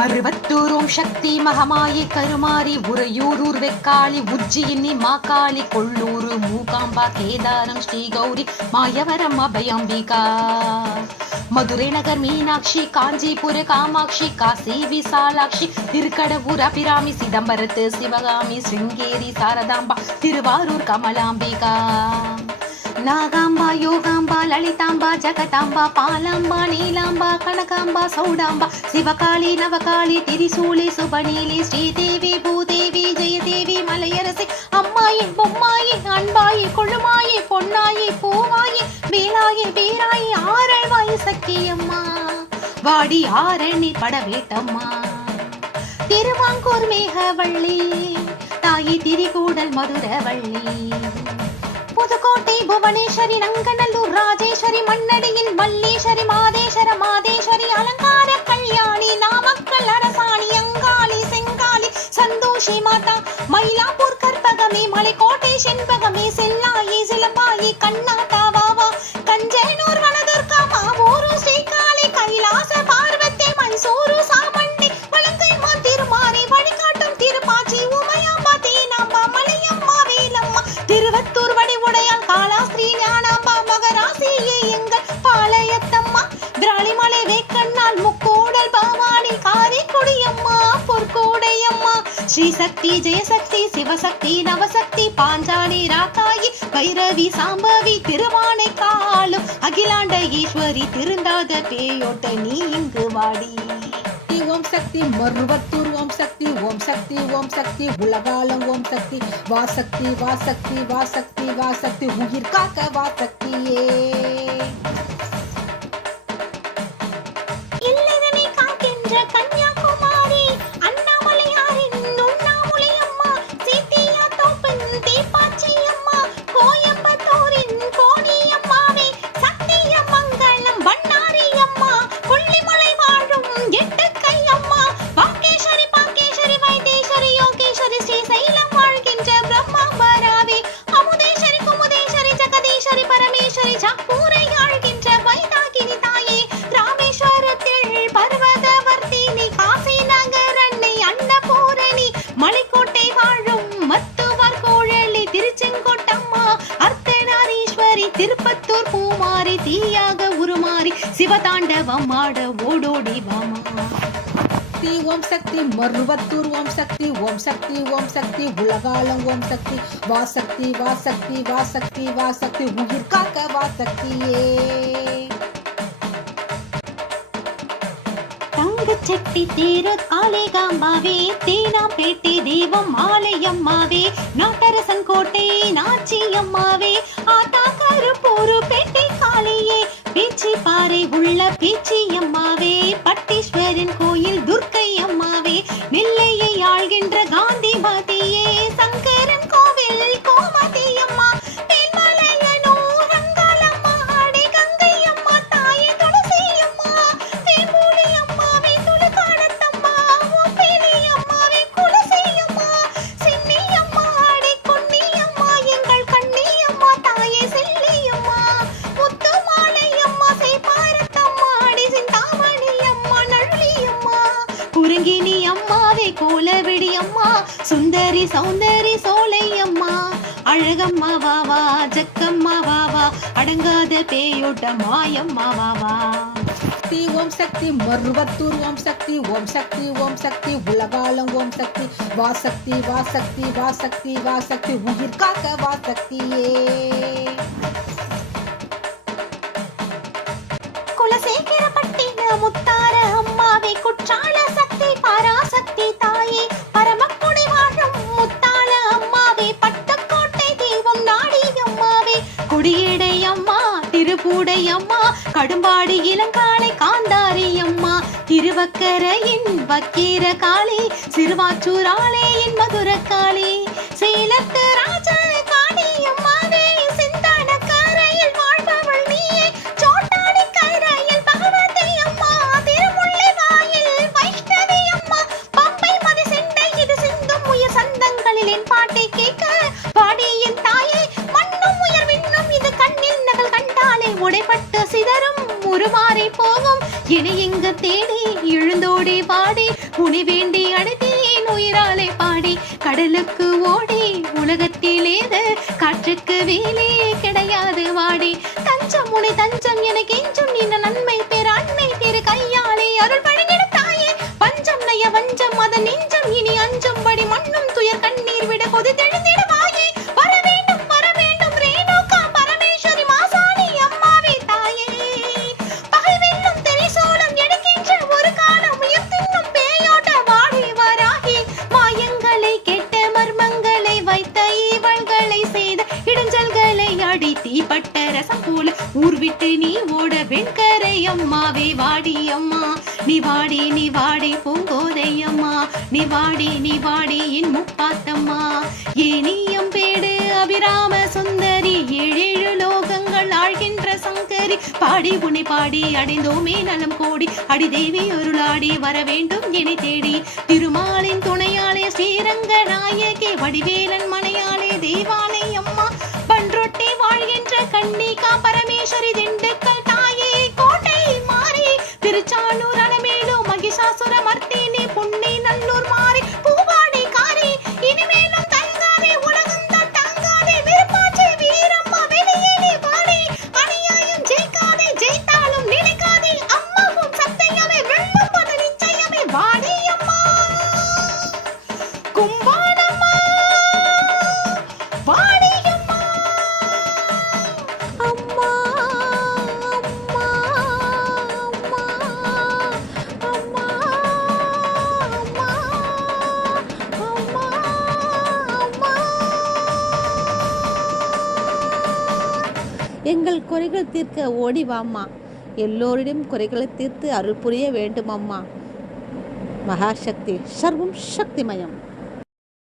மருவத்தூரும் சக்தி மகமாயி கருமாரி உறையூரூர் வெக்காளி உஜ்ஜியினி மாக்காளி கொள்ளூரு மூகாம்பா கேதாரம் ஸ்ரீ கௌரி மாயவரம் அபயம்பிகா. மதுரை நகர் மீனாட்சி காஞ்சிபுர காமாட்சி காசி விசாலாட்சி திருக்கடவுர் அபிராமி சிதம்பரத்து சிவகாமி சிங்கேரி சாரதாம்பா திருவாரூர் கமலாம்பிகா. நாகாம்பா யோகாம்பா லலிதாம்பா ஜகதாம்பா பாலாம்பா நீலாம்பா கனகாம்பா சௌடாம்பா சிவகாளி நவகாளி திரிசூலி சுபநீலி ஸ்ரீதேவி பூதேவி ஜெயதேவி மலையரசி அம்மாயி பொம்மாயி அன்பாயி கொழுமாயி பொன்னாயி பூவாயி வேலாயி வீராயி ஆரழ்வாயி சக்கியம்மா வாடி ஆரணி படவேட்டம்மா. திருவாங்கூர் மேகவள்ளி தாயி திரிகூடல் மதுரவள்ளி புதுக்கோட்டை புவனேஸ்வரி நங்கநல்லூர் ராஜேஸ்வரி மண்ணடியின் மல்லீஸ்வரி மாதேஸ்வர மாதேஸ்வரி அலங்கார கல்யாணி நாமக்கல் அரசாணி அங்காளி செங்காளி சந்தோஷி மாதா மயிலாப்பூர் கற்பகமே மலைக்கோட்டை செண்பகமே செல்லாய் பொற்கூடையம்மா ஸ்ரீ சக்தி ஜெயசக்தி சிவசக்தி நவசக்தி பாஞ்சாலி ராக்காயி பைரவி சாம்பவி திருவானை காலும் அகிலாண்ட ஈஸ்வரி திருந்தாத பேயோட்ட நீ இங்கு வாடி. ஓம் சக்தி மருவத்தூர் ஓம் சக்தி ஓம் சக்தி ஓம் சக்தி உலகாலம் ஓம் சக்தி வாசக்தி வாசக்தி வாசக்தி வாசக்தி உயிர் காக்க வாசக்தியே. இல்லதனை காக்கின்ற திருப்பத்தூர் பூமாரி தீயாக உருமாறி சிவதாண்டவம் ஆட ஓடோடி வாமா. சக்தி ஓம் சக்தி மருவத்தூர் ஓம் சக்தி ஓம் சக்தி ஓம் சக்தி உலகாலம் ஓம் சக்தி வாசக்தி வாசக்தி வாசக்தி வாசக்தி உயிர் காக்க வாசக்தியே. தங்கச்சட்டி தேரு காளிகாம்பாவே தேனாம்பேட்டை தெய்வம் ஆலயம்மாவே நாட்டரசன் கோட்டை நாச்சியம்மாவே ஆத்தா கருப்பூரு பேட்டை காலையே. பேச்சு பாறை உள்ள பேச்சியம்மாவே அம்மா. குறுங்கினி அம்மாவே கோலவிடி அம்மா. சுந்தரி சௌந்தரி சோலை அம்மா அழகம்மா வாவா ஜக்கம்மா வாவா அடங்காத பேயோட்ட மாயம்மா வாவா சக்தி ஓம் சக்தி மருவத்தூர் ஓம் சக்தி ஓம் சக்தி ஓம் சக்தி உலகாலம் ஓம் சக்தி. வாசக்தி வாசக்தி வாசக்தி வாசக்தி உயிர் காக்க வாசக்தியே அம்மா கடும்பாடி இளங்காலை காந்தாரி அம்மா. திருவக்கரையின் வக்கீர காளி சிறுவாச்சூர் ஆலேயின் மதுர காளி சிதறும் எங்க தேடி எழுந்தோடி பாடி. உனி வேண்டி அடைத்தேன் உயிராலே பாடி. கடலுக்கு ஓடி உலகத்திலேது காற்றுக்கு வேலே கிடையாது வாடி. தஞ்சம் உனை தஞ்சம் என கெஞ்சும் இந்த நன்மை பெற அன்னை திரு கையாலே அருள் வழங்கிட தாயே. பஞ்சம் நய வஞ்சம் அதன் நெஞ்சம் இனி அஞ்சும்படி மண்ணும் நீ வாடி நீ வாடி என் முப்பாத்தம்மா. ஏனியம் பேடு அபிராம சுந்தரி ஏழேழு லோகங்கள் ஆழ்கின்ற சங்கரி. பாடி உன்னை பாடி அடைந்தோமே நலம் கோடி. அடி தேவி அருளாடி வர வேண்டும் என்னை தேடி. திருமாலின் துணையாலே ஸ்ரீரங்க நாயகி வடிவேலன் மனையாலே தேவானை அம்மா பன்றொட்டி வாழ்கின்ற கண்ணிகா பரமேஸ்வரி திண்டு. எங்கள் குறைகள் தீர்க்க ஓடி வாம்மா எல்லோரிடம் குறைகளை தீர்த்து அருள் புரிய வேண்டுமம்மா. மகாசக்தி சர்வம் சக்திமயம்.